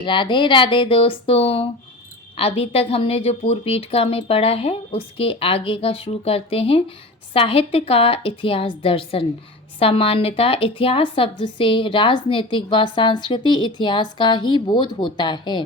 राधे राधे दोस्तों। अभी तक हमने जो पूर्व पीठिका में पढ़ा है उसके आगे का शुरू करते हैं। साहित्य का इतिहास दर्शन। सामान्यतः इतिहास शब्द से राजनीतिक व सांस्कृतिक इतिहास का ही बोध होता है,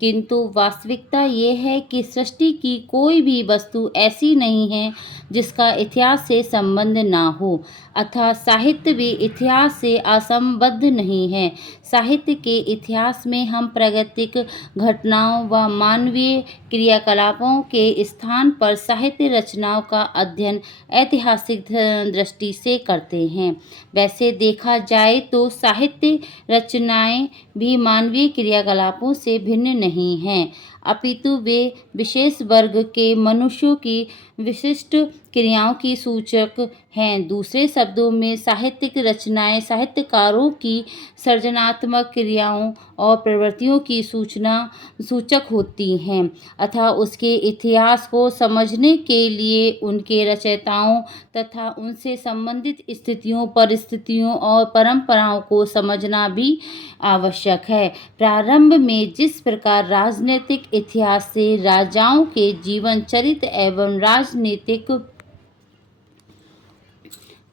किंतु वास्तविकता ये है कि सृष्टि की कोई भी वस्तु ऐसी नहीं है जिसका इतिहास से संबंध ना हो, अतः साहित्य भी इतिहास से असंबद्ध नहीं है। साहित्य के इतिहास में हम प्राकृतिक घटनाओं व मानवीय क्रियाकलापों के स्थान पर साहित्य रचनाओं का अध्ययन ऐतिहासिक दृष्टि से करते हैं। वैसे देखा जाए तो साहित्य रचनाएं भी मानवीय क्रियाकलापों से भिन्न नहीं हैं, अपितु वे विशेष वर्ग के मनुष्यों की विशिष्ट क्रियाओं की सूचक हैं। दूसरे शब्दों में साहित्यिक रचनाएं साहित्यकारों की सृजनात्मक क्रियाओं और प्रवृत्तियों की सूचक होती हैं, अतः उसके इतिहास को समझने के लिए उनके रचयिताओं तथा उनसे संबंधित स्थितियों, परिस्थितियों और परंपराओं को समझना भी आवश्यक है। प्रारंभ में जिस प्रकार राजनीतिक इतिहास से राजाओं के जीवन चरित्र एवं राजनीतिक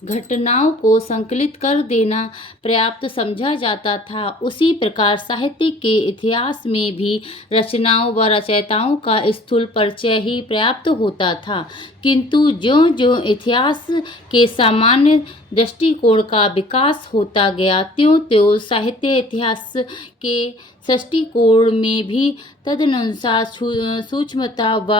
घटनाओं को संकलित कर देना पर्याप्त समझा जाता था, उसी प्रकार साहित्य के इतिहास में भी रचनाओं व रचयिताओं का स्थूल परिचय ही पर्याप्त होता था। किंतु ज्यों-ज्यों इतिहास के सामान्य दृष्टिकोण का विकास होता गया, त्यों-त्यों साहित्य इतिहास के दृष्टिकोण में भी तदनुसार सूक्ष्मता व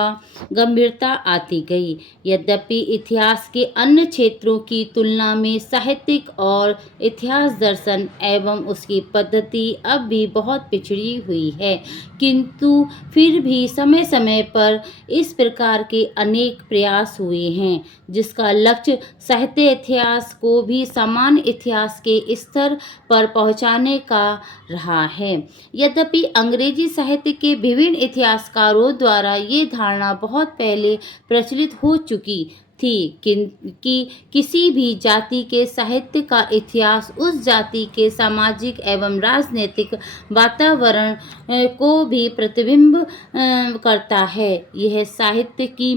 गंभीरता आती गई। यद्यपि इतिहास के अन्य क्षेत्रों की तुलना में साहित्यिक और इतिहास दर्शन एवं उसकी पद्धति अब भी बहुत पिछड़ी हुई है, किंतु फिर भी समय समय पर इस प्रकार के अनेक प्रयास हुए हैं जिसका लक्ष्य साहित्य इतिहास को भी सामान्य इतिहास के स्तर पर पहुंचाने का रहा है। यद्यपि अंग्रेजी साहित्य के विभिन्न इतिहासकारों द्वारा ये धारणा बहुत पहले प्रचलित हो चुकी थी कि किसी भी जाति के साहित्य का इतिहास उस जाति के सामाजिक एवं राजनीतिक वातावरण को भी प्रतिबिंब करता है। यह साहित्य की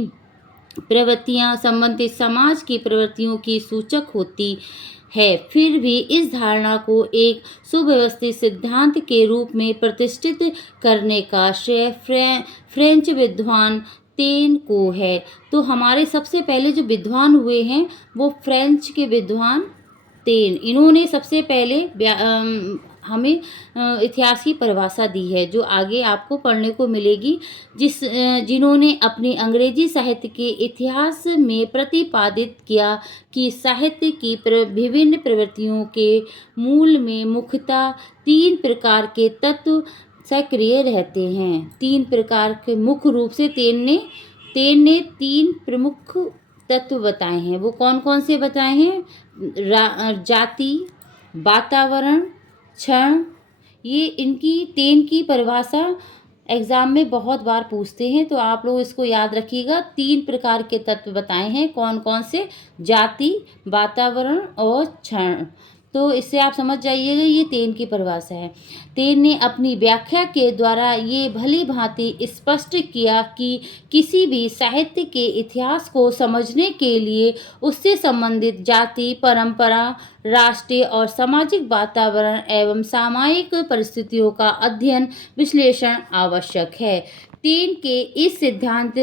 प्रवृत्तियां संबंधित समाज की प्रवृत्तियों की सूचक होती है। फिर भी इस धारणा को एक सुव्यवस्थित सिद्धांत के रूप में प्रतिष्ठित करने का श्रेय फ्रेंच विद्वान तेन को है। तो हमारे सबसे पहले जो विद्वान हुए हैं वो फ्रेंच के विद्वान तेन, इन्होंने सबसे पहले हमें इतिहास की परिभाषा दी है, जो आगे आपको पढ़ने को मिलेगी, जिन्होंने अपनी अंग्रेजी साहित्य के इतिहास में प्रतिपादित किया कि साहित्य की विभिन्न प्रवृत्तियों के मूल में मुख्यतः 3 प्रकार के तत्व सक्रिय रहते हैं। 3 प्रकार के मुख्य रूप से तेन ने 3 प्रमुख तत्व बताए हैं। वो कौन कौन से बताए हैं? जाति, वातावरण, क्षण। ये इनकी तेन की परिभाषा एग्जाम में बहुत बार पूछते हैं, तो आप लोग इसको याद रखिएगा। 3 प्रकार के तत्व बताए हैं, कौन कौन से? जाति, वातावरण और क्षण। तो इससे आप समझ जाइएगा ये तेन की परिभाषा है। तेन ने अपनी व्याख्या के द्वारा ये भली भांति स्पष्ट किया कि किसी भी साहित्य के इतिहास को समझने के लिए उससे संबंधित जाति, परंपरा, राष्ट्रीय और सामाजिक वातावरण एवं सामायिक परिस्थितियों का अध्ययन विश्लेषण आवश्यक है। तेन के इस सिद्धांत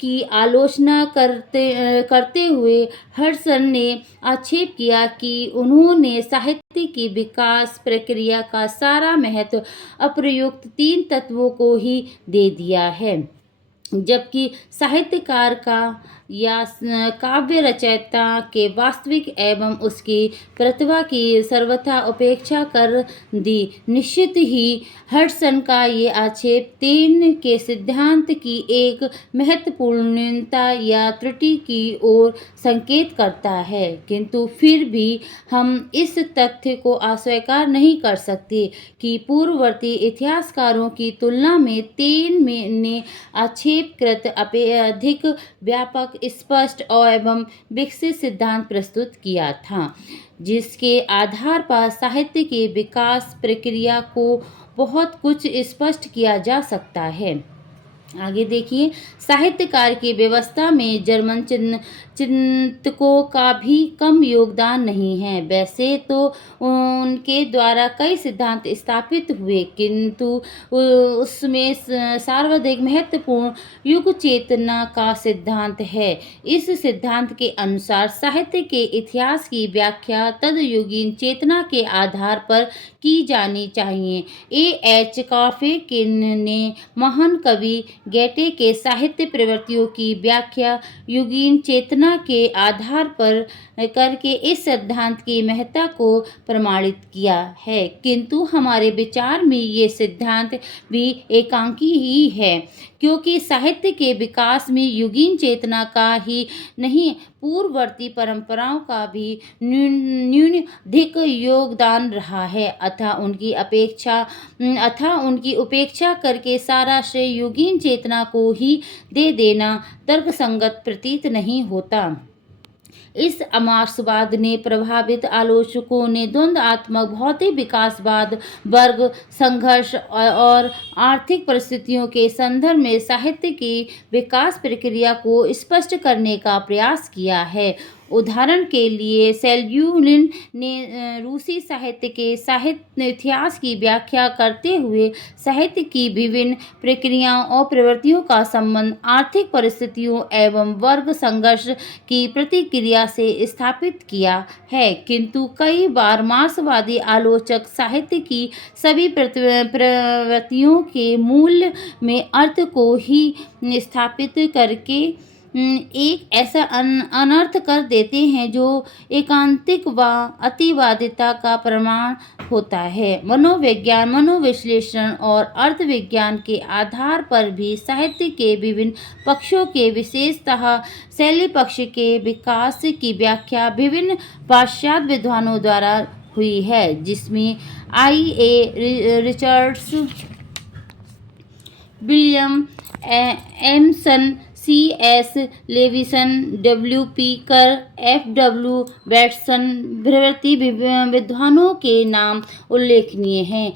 की आलोचना करते हुए हडसन ने आक्षेप किया कि उन्होंने साहित्य की विकास प्रक्रिया का सारा महत्व अप्रयुक्त 3 तत्वों को ही दे दिया है, जबकि साहित्यकार का या काव्य रचयिता के वास्तविक एवं उसकी प्रतिभा की सर्वथा उपेक्षा कर दी। निश्चित ही हडसन का ये आक्षेप तेन के सिद्धांत की एक महत्वपूर्णता या त्रुटि की ओर संकेत करता है, किंतु फिर भी हम इस तथ्य को अस्वीकार नहीं कर सकते कि पूर्ववर्ती इतिहासकारों की तुलना में तेन ने आक्षेपकृत अधिक व्यापक, स्पष्ट एवं विकसित सिद्धांत प्रस्तुत किया था, जिसके आधार पर साहित्य की विकास प्रक्रिया को बहुत कुछ स्पष्ट किया जा सकता है। आगे देखिए, साहित्यकार की व्यवस्था में जर्मन चिंतकों का भी कम योगदान नहीं है। वैसे तो उनके द्वारा कई सिद्धांत स्थापित हुए, किंतु उसमें सर्वाधिक महत्वपूर्ण युग चेतना का सिद्धांत है। इस सिद्धांत के अनुसार साहित्य के इतिहास की व्याख्या तदयुगीन चेतना के आधार पर की जानी चाहिए। A.H. कॉफेकिन ने महान कवि गेटे के साहित्य प्रवृत्तियों की व्याख्या युगीन चेतना के आधार पर करके इस सिद्धांत की महत्ता को प्रमाणित किया है, किंतु हमारे विचार में ये सिद्धांत भी एकांकी ही है, क्योंकि साहित्य के विकास में युगीन चेतना का ही नहीं, पूर्ववर्ती परंपराओं का भी न्यूनाधिक योगदान रहा है। अतः उनकी उपेक्षा करके सारा श्रेय युगीन चेतना को ही दे देना तर्कसंगत प्रतीत नहीं होता। इस मार्क्सवाद ने प्रभावित आलोचकों ने द्वंद्वात्मक भौतिक विकासवाद, वर्ग संघर्ष और आर्थिक परिस्थितियों के संदर्भ में साहित्य की विकास प्रक्रिया को स्पष्ट करने का प्रयास किया है। उदाहरण के लिए सेल्यूलिन ने रूसी साहित्य के साहित्य इतिहास की व्याख्या करते हुए साहित्य की विभिन्न प्रक्रियाओं और प्रवृत्तियों का संबंध आर्थिक परिस्थितियों एवं वर्ग संघर्ष की प्रतिक्रिया से स्थापित किया है, किंतु कई बार मार्क्सवादी आलोचक साहित्य की सभी प्रवृत्तियों के मूल में अर्थ को ही स्थापित करके एक ऐसा अनर्थ कर देते हैं जो एकांतिक व अतिवादिता का प्रमाण होता है। मनोविज्ञान, मनोविश्लेषण और अर्थविज्ञान के आधार पर भी साहित्य के विभिन्न पक्षों के, विशेषतः शैली पक्ष के विकास की व्याख्या विभिन्न पाश्चात्य विद्वानों द्वारा हुई है, जिसमें I.A. Richards, William Empson, C.S. Levison, W.P. Ker, F.W. Bateson प्रभृति विद्वानों के नाम उल्लेखनीय हैं।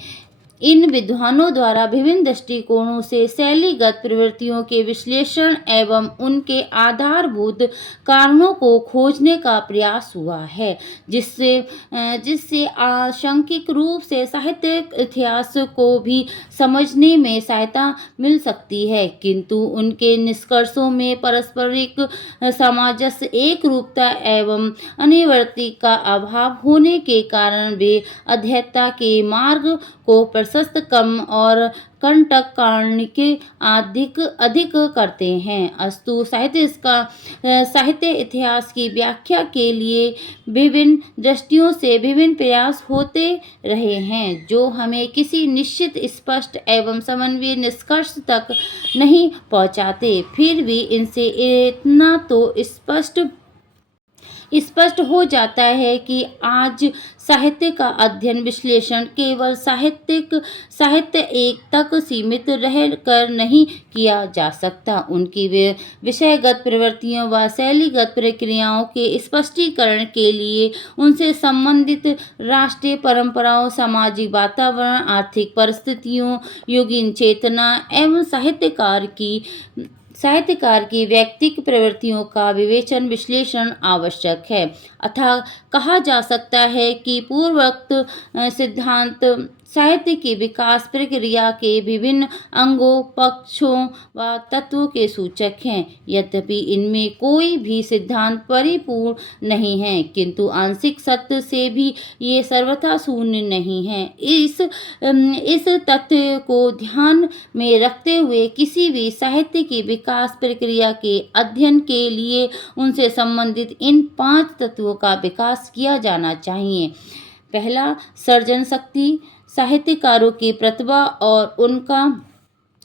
इन विद्वानों द्वारा विभिन्न दृष्टिकोणों से शैलीगत प्रवृत्तियों के विश्लेषण एवं उनके आधारभूत कारणों को खोजने का प्रयास हुआ है, जिससे आंशिक रूप से साहित्यिक इतिहास को भी समझने में सहायता मिल सकती है, किंतु उनके निष्कर्षों में पारस्परिक सामंजस्य, एक रूपता एवं अनिवर्ती का अभाव होने के कारण वे अध्येता के मार्ग को प्रशस्त, कम और कंटक कारणिक अधिक करते हैं। अस्तु साहित्य इतिहास की व्याख्या के लिए विभिन्न दृष्टियों से विभिन्न प्रयास होते रहे हैं, जो हमें किसी निश्चित, स्पष्ट एवं समन्वय निष्कर्ष तक नहीं पहुंचाते। फिर भी इनसे इतना तो स्पष्ट हो जाता है कि आज साहित्य का अध्ययन, विश्लेषण केवल साहित्य एक तक सीमित रह कर नहीं किया जा सकता। उनकी विषयगत प्रवृत्तियों व शैलीगत प्रक्रियाओं के स्पष्टीकरण के लिए उनसे संबंधित राष्ट्रीय परंपराओं, सामाजिक वातावरण, आर्थिक परिस्थितियों, युगीन चेतना एवं साहित्यकार की व्यक्तिगत प्रवृत्तियों का विवेचन, विश्लेषण आवश्यक है। अतः कहा जा सकता है कि पूर्वोक्त सिद्धांत साहित्य की विकास प्रक्रिया के विभिन्न अंगों, पक्षों व तत्वों के सूचक हैं। यद्यपि इनमें कोई भी सिद्धांत परिपूर्ण नहीं है, किंतु आंशिक सत्य से भी ये सर्वथा शून्य नहीं है। इस तथ्य को ध्यान में रखते हुए किसी भी साहित्य की विकास प्रक्रिया के अध्ययन के लिए उनसे संबंधित इन 5 तत्वों का विकास किया जाना चाहिए। पहला, सृजन शक्ति, साहित्यकारों की प्रतिभा और उनका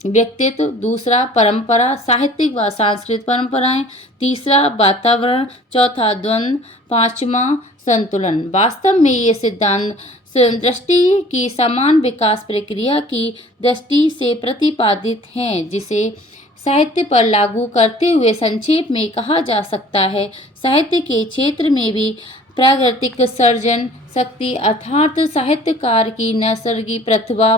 व्यक्तित्व। दूसरा, परंपरा, साहित्यिक व सांस्कृतिक परंपराएं। तीसरा, वातावरण। चौथा, द्वंद्व। पांचवा, संतुलन। वास्तव में ये सिद्धांत दृष्टि की समान विकास प्रक्रिया की दृष्टि से प्रतिपादित हैं, जिसे साहित्य पर लागू करते हुए संक्षेप में कहा जा सकता है। साहित्य के क्षेत्र में भी प्राकृतिक सर्जन शक्ति अर्थात साहित्यकार की नैसर्गिक प्रतिभा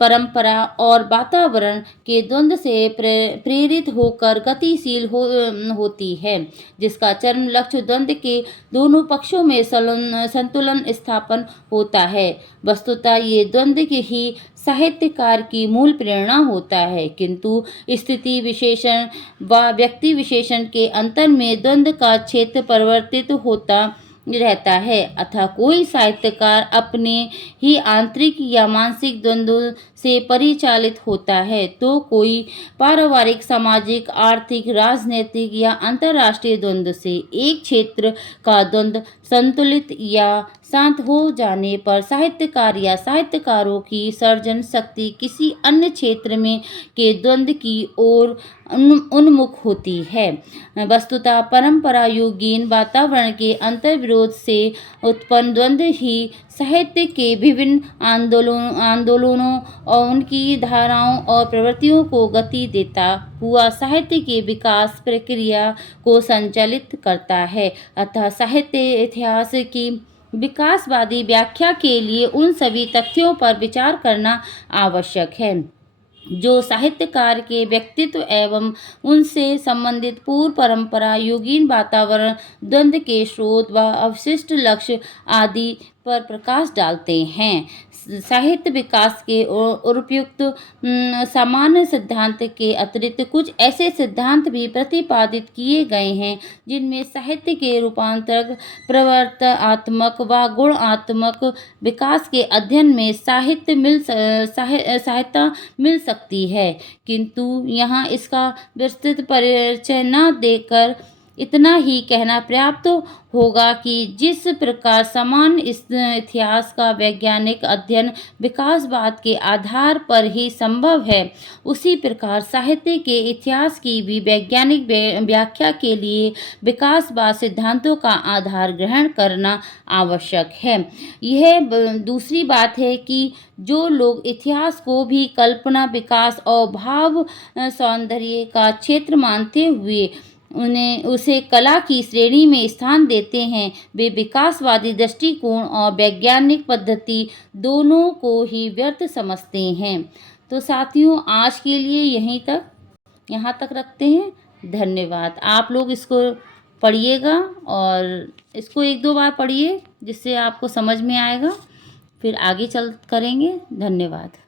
परंपरा और वातावरण के द्वंद्व से प्रेरित होकर गतिशील होती है, जिसका चरम लक्ष्य द्वंद्व के दोनों पक्षों में संतुलन स्थापन होता है। वस्तुतः ये द्वंद्व के ही साहित्यकार की मूल प्रेरणा होता है, किंतु स्थिति विशेषण व व्यक्ति विशेषण के अंतर में द्वंद्व का क्षेत्र परिवर्तित होता रहता है। अतः कोई साहित्यकार अपने ही आंतरिक या मानसिक द्वंद्व से परिचालित होता है, तो कोई पारिवारिक, सामाजिक, आर्थिक, राजनीतिक या अंतर्राष्ट्रीय द्वंद्व से। एक क्षेत्र का द्वंद्व संतुलित या शांत हो जाने पर साहित्यकार या साहित्यकारों की सर्जन शक्ति किसी अन्य क्षेत्र में के द्वंद्व की ओर उन्मुख होती है। वस्तुतः परंपरा युगीन वातावरण के अंतर्विरोध से उत्पन्न द्वंद्व ही साहित्य के विभिन्न आंदोलनों और उनकी धाराओं और प्रवृत्तियों को गति देता हुआ साहित्य के विकास प्रक्रिया को संचालित करता है। अतः साहित्य इतिहास की विकासवादी व्याख्या के लिए उन सभी तथ्यों पर विचार करना आवश्यक है जो साहित्यकार के व्यक्तित्व एवं उनसे संबंधित पूर्व परंपरा, युगीन वातावरण, द्वंद्व के स्रोत व अवशिष्ट लक्ष्य आदि पर प्रकाश डालते हैं। साहित्य विकास के उपयुक्त सामान्य सिद्धांत के अतिरिक्त कुछ ऐसे सिद्धांत भी प्रतिपादित किए गए हैं जिनमें साहित्य के रूपांतरक, प्रवर्तनात्मक व गुणात्मक विकास के अध्ययन में सहायता मिल सकती है, किंतु यहाँ इसका विस्तृत परिचय न देकर इतना ही कहना पर्याप्त होगा कि जिस प्रकार समान इतिहास का वैज्ञानिक अध्ययन विकासवाद के आधार पर ही संभव है, उसी प्रकार साहित्य के इतिहास की भी वैज्ञानिक व्याख्या के लिए विकासवाद सिद्धांतों का आधार ग्रहण करना आवश्यक है। यह दूसरी बात है कि जो लोग इतिहास को भी कल्पना, विकास और भाव सौंदर्य का क्षेत्र मानते हुए उसे कला की श्रेणी में स्थान देते हैं, वे विकासवादी दृष्टिकोण और वैज्ञानिक पद्धति दोनों को ही व्यर्थ समझते हैं। तो साथियों, आज के लिए यहाँ तक रखते हैं। धन्यवाद। आप लोग इसको पढ़िएगा और इसको 1-2 बार पढ़िए जिससे आपको समझ में आएगा, फिर आगे करेंगे। धन्यवाद।